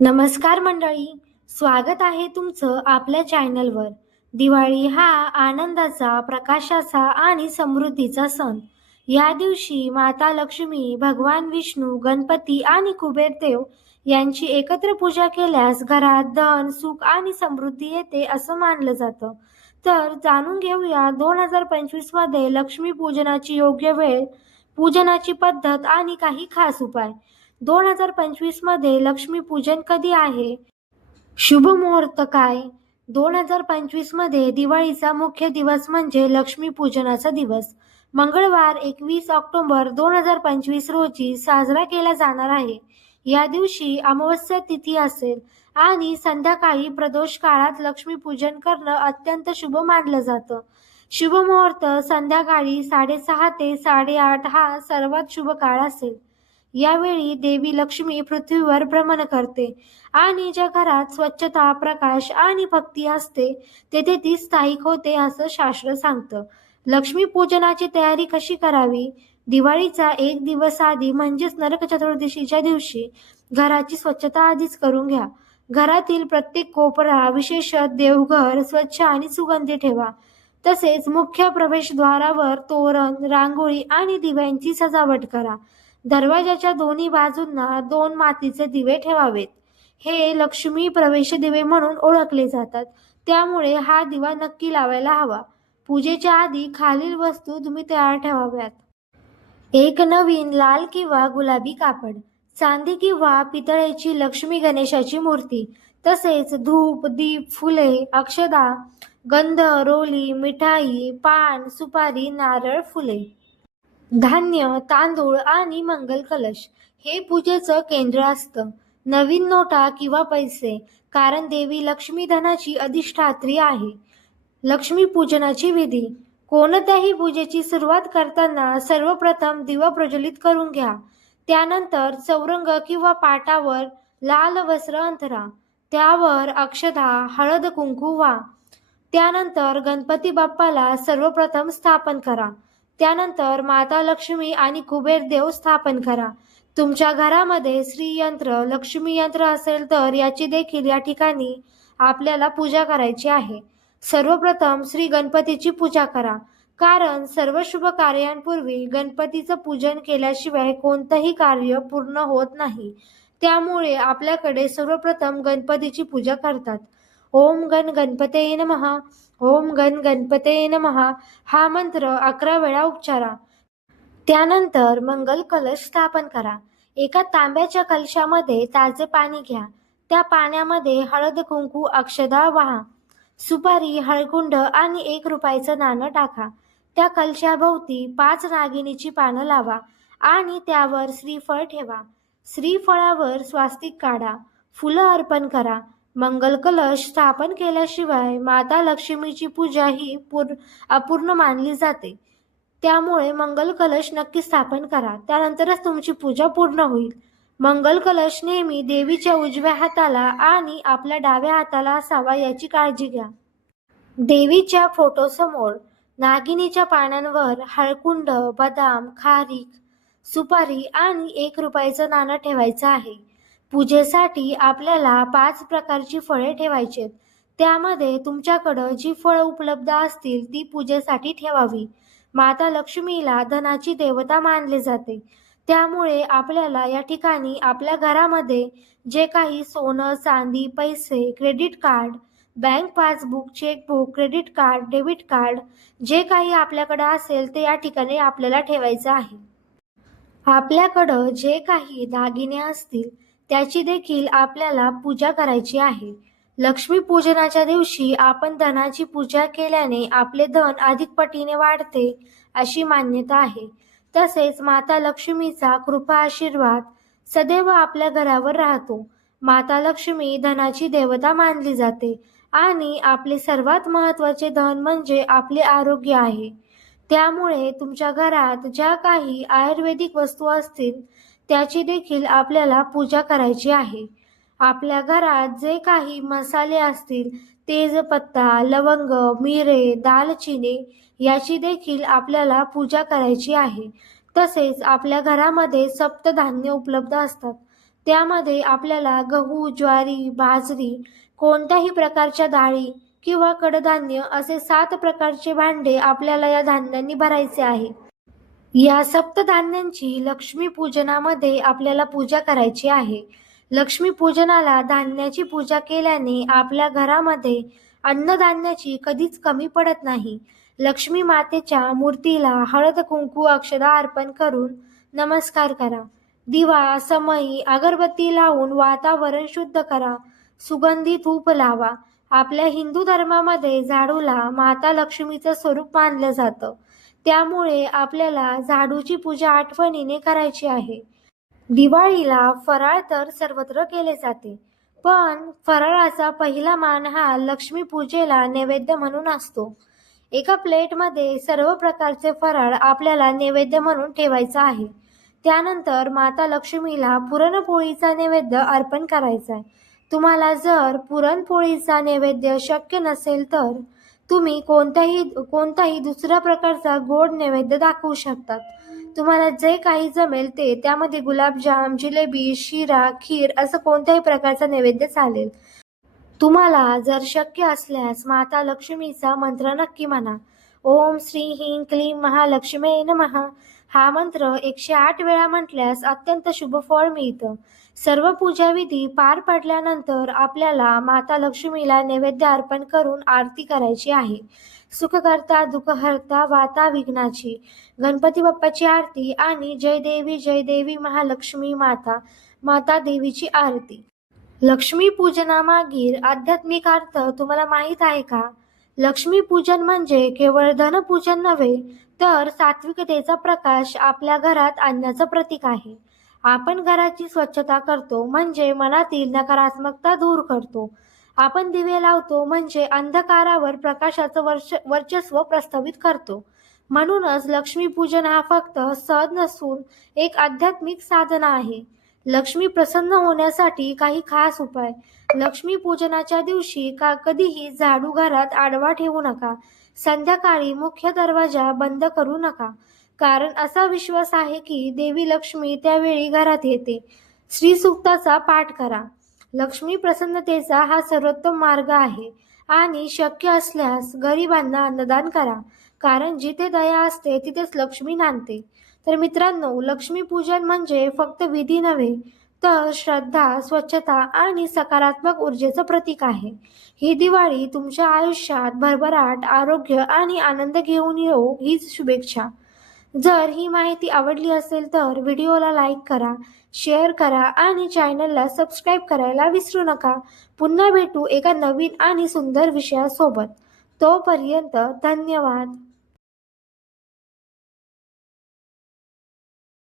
नमस्कार मंडळी स्वागत आहे तुमचं आपल्या चॅनलवर. दिवाळी हा आनंदाचा प्रकाशाचा आणि समृद्धीचा सण. या दिवशी माता लक्ष्मी भगवान विष्णू गणपती आणि कुबेर देव यांची एकत्र पूजा केल्यास घरात धन सुख आणि समृद्धी येते असं मानलं जातं. तर जाणून घेऊया दोन हजार पंचवीसमध्ये लक्ष्मी पूजनाची योग्य वेळ पूजनाची पद्धत आणि काही खास उपाय. दोन हजार पंचवीसमध्ये लक्ष्मी पूजन कधी आहे? शुभ मुहूर्त काय? दोन हजार पंचवीसमध्ये दिवाळीचा मुख्य दिवस म्हणजे लक्ष्मी पूजनाचा दिवस. मंगळवार एकवीस ऑक्टोबर दोन हजार पंचवीस रोजी साजरा केला जाणार आहे. या दिवशी अमावस्या तिथी असेल आणि संध्याकाळी प्रदोष काळात लक्ष्मी पूजन करणं अत्यंत शुभ मानलं जातं. शुभ मुहूर्त संध्याकाळी साडेसहा ते साडेआठ हा सर्वात शुभ काळ असेल. यावेळी देवी लक्ष्मी पृथ्वीवर भ्रमण करते. आणि ज्या घरात स्वच्छता प्रकाश आणि भक्ती असते तेथे ती स्थायिक होते असं शास्त्र सांगतं. लक्ष्मी पूजनाची तयारी कशी करावी? दिवाळीचा एक दिवस आधी म्हणजेच नरक चतुर्दशीच्या दिवशी घराची स्वच्छता आधीच करून घ्या. घरातील प्रत्येक कोपरा विशेषत देवघर स्वच्छ आणि सुगंधी ठेवा. तसेच मुख्य प्रवेशद्वारावर तोरण रांगोळी आणि दिव्यांची सजावट करा. दरवाजाच्या दोन्ही बाजूंना दोन मातीचे दिवे ठेवावेत. हे लक्ष्मी प्रवेश दिवे म्हणून ओळखले जातात. त्यामुळे हा दिवा नक्की लावायला हवा. पूजेच्या आधी खालील वस्तू तुम्ही तयार ठेवाव्यात. एक नवीन लाल किंवा गुलाबी कापड चांदी किंवा पितळेची लक्ष्मी गणेशाची मूर्ती तसेच धूप दीप फुले अक्षदा गंध रोली मिठाई पान सुपारी नारळ फुले. धान्य तांदूळ आणि मंगल कलश हे पूजेचं केंद्र असतं. नवीन नोटा किंवा पैसे कारण देवी लक्ष्मी धनाची अधिष्ठात्री आहे. लक्ष्मी पूजनाची विधी. कोणत्याही पूजेची सुरुवात करताना सर्वप्रथम दिवा प्रज्वलित करून घ्या. त्यानंतर चौरंग किंवा पाटावर लाल वस्त्र अंथरा. त्यावर अक्षदा हळद कुंकू वा. त्यानंतर गणपती बाप्पाला सर्वप्रथम स्थापन करा. त्यानंतर माता लक्ष्मी आणि कुबेर देव स्थापन करा. तुमच्या घरामध्ये श्रीयंत्र लक्ष्मी यंत्र असेल तर याची देखील या ठिकाणी आपल्याला पूजा करायची आहे. सर्वप्रथम श्री गणपतीची पूजा करा. कारण सर्व शुभ कार्यांपूर्वी गणपतीचं पूजन केल्याशिवाय कोणतंही कार्य पूर्ण होत नाही. त्यामुळे आपल्याकडे सर्वप्रथम गणपतीची पूजा करतात. ओम गण गणपते नमः. ओम गण गणपते महा हा मंत्र अकरा वेळा उच्चारा त्यानंतर मंगल कलश स्थापन करा. एका तांब्याच्या कलशामध्ये ताजे पाणी घ्या. त्या पाण्यामध्ये हळद कुंकू अक्षदा वाहा. सुपारी हळकुंड आणि एक रुपयाचं नाणं टाका. त्या कलशाभोवती पाच नागिनीची पानं लावा आणि त्यावर श्रीफळ ठेवा. श्रीफळावर स्वास्तिक काढा. फुलं अर्पण करा. मंगल कलश स्थापन केल्याशिवाय माता लक्ष्मीची पूजा ही पूर अपूर्ण मानली जाते. त्यामुळे मंगल कलश नक्की स्थापन करा. त्यानंतरच तुमची पूजा पूर्ण होईल. मंगल कलश नेहमी देवीच्या उजव्या हाताला आणि आपल्या डाव्या हाताला असावा याची काळजी घ्या. देवीच्या फोटोसमोर नागिनीच्या पानांवर हळकुंड बदाम खारीक सुपारी आणि एक रुपयाचं नाणं ठेवायचं आहे. पूजेसाठी आपल्याला पाच प्रकारची फळे ठेवायची आहेत त्यामध्ये तुमच्याकडं जी फळं उपलब्ध असतील ती पूजेसाठी ठेवावी. माता लक्ष्मीला धनाची देवता मानले जाते. त्यामुळे आपल्याला या ठिकाणी आपल्या घरामध्ये जे काही सोनं चांदी पैसे credit card bank passbook chequebook credit card debit card जे काही आपल्याकडं असेल ते या ठिकाणी आपल्याला ठेवायचं आहे. आपल्याकडं जे काही दागिने असतील त्याची देखील आपल्याला पूजा करायची आहे. लक्ष्मी पूजनाच्या दिवशी आपण धनाची पूजा केल्याने आपले धन अधिक पटीने वाढते अशी मान्यता आहे. तसेच माता लक्ष्मीचा कृपा आशीर्वाद सदैव आपल्या घरावर राहतो. माता लक्ष्मी धनाची देवता मानली जाते आणि आपले सर्वात महत्त्वाचे धन म्हणजे आपले आरोग्य आहे. त्यामुळे तुमच्या घरात ज्या काही आयुर्वेदिक वस्तू असतील त्याची देखील आपल्याला पूजा करायची आहे. आपल्या घरात जे काही मसाले असतील तेजपत्ता लवंग मिरे दालचिनी याची देखील आपल्याला पूजा करायची आहे. तसेच आपल्या घरामध्ये सप्तधान्य उपलब्ध असतात. त्यामध्ये आपल्याला गहू ज्वारी बाजरी कोणत्याही प्रकारच्या डाळी किंवा कडधान्य असे सात प्रकारचे भांडे आपल्याला या धान्यांनी भरायचे आहे. या सप्तधान्यांची लक्ष्मी पूजनामध्ये आपल्याला पूजा करायची आहे. लक्ष्मी पूजनाला धान्याची पूजा केल्याने आपल्या घरामध्ये अन्नधान्याची कधीच कमी पडत नाही. लक्ष्मी मातेच्या मूर्तीला हळद कुंकू अक्षदा अर्पण करून नमस्कार करा. दिवा समई अगरबत्ती लावून वातावरण शुद्ध करा. सुगंधी धूप लावा. आपल्या हिंदू धर्मामध्ये झाडूला माता लक्ष्मीचं स्वरूप मानलं जातं. त्यामुळे आपल्याला झाडूची पूजा आठवणीने करायची आहे. दिवाळीला फराळ तर सर्वत्र केले जाते पण फराळाचा पहिला मान हा लक्ष्मी पूजेला नैवेद्य म्हणून असतो. एका प्लेटमध्ये सर्व प्रकारचे फराळ आपल्याला नैवेद्य म्हणून ठेवायचा आहे. त्यानंतर माता लक्ष्मीला पुरणपोळीचा नैवेद्य अर्पण करायचा आहे. तुम्हाला जर पुरणपोळीचा नैवेद्य शक्य नसेल तर तुम्ही कोणत्याही कोणताही दुसऱ्या प्रकारचा गोड नैवेद्य दाखवू शकतात. तुम्हाला जे काही जमेल ते त्यामध्ये गुलाबजाम जिलेबी शिरा खीर असं कोणत्याही प्रकारचा नैवेद्य चालेल. तुम्हाला जर शक्य असल्यास माता लक्ष्मीचा मंत्र नक्की म्हणा. ओम श्री हिंग क्लीं महालक्ष्मी नमः. हा मंत्र एकशे आठ वेळा म्हटल्यास अत्यंत शुभ फळ मिळतं. सर्व पूजाविधी पार पडल्यानंतर आपल्याला माता लक्ष्मीला नैवेद्य अर्पण करून आरती करायची आहे. सुखकर्ता दुःखहर्ता वाता विघ्नाची गणपती बाप्पाची आरती आणि जय देवी जय देवी महालक्ष्मी माता माता देवीची आरती. लक्ष्मी पूजनामागील आध्यात्मिक अर्थ तुम्हाला माहीत आहे का? लक्ष्मीपूजन म्हणजे केवळ धनपूजन नव्हे तर सात्विकतेचा प्रकाश आपल्या घरात आणण्याचं प्रतीक आहे. आपण घराची स्वच्छता करतो म्हणजे मनातील नकारात्मकता दूर करतो. आपण दिवे लावतो म्हणजे अंधकारावर प्रकाशाचं वर्ष वर्चस्व प्रस्थापित करतो. म्हणूनच लक्ष्मीपूजन हा फक्त सण नसून एक आध्यात्मिक साधना आहे. लक्ष्मी प्रसन्न होण्यासाठी काही खास उपाय. लक्ष्मी पूजनाच्या दिवशी का कधीही झाडू घरात आडवा ठेवू नका. संध्याकाळी मुख्य दरवाजा बंद करू नका. कारण असा विश्वास आहे की देवी लक्ष्मी त्यावेळी घरात येते. श्रीसुक्ताचा पाठ करा. लक्ष्मी प्रसन्नतेचा हा सर्वोत्तम मार्ग आहे आणि शक्य असल्यास गरिबांना अन्नदान करा. कारण जिथे दया असते तिथेच लक्ष्मी नांदते. तर मित्रांनो लक्ष्मीपूजन म्हणजे फक्त विधी नव्हे तर श्रद्धा स्वच्छता आणि सकारात्मक ऊर्जेचं प्रतीक आहे. ही दिवाळी तुमच्या आयुष्यात भरभराट आरोग्य आणि आनंद घेऊन येऊ हीच शुभेच्छा. जर ही माहिती आवडली असेल तर व्हिडिओला लाईक करा शेअर करा आणि चॅनलला सबस्क्राईब करायला विसरू नका. पुन्हा भेटू एका नवीन आणि सुंदर विषयासोबत. तोपर्यंत धन्यवाद.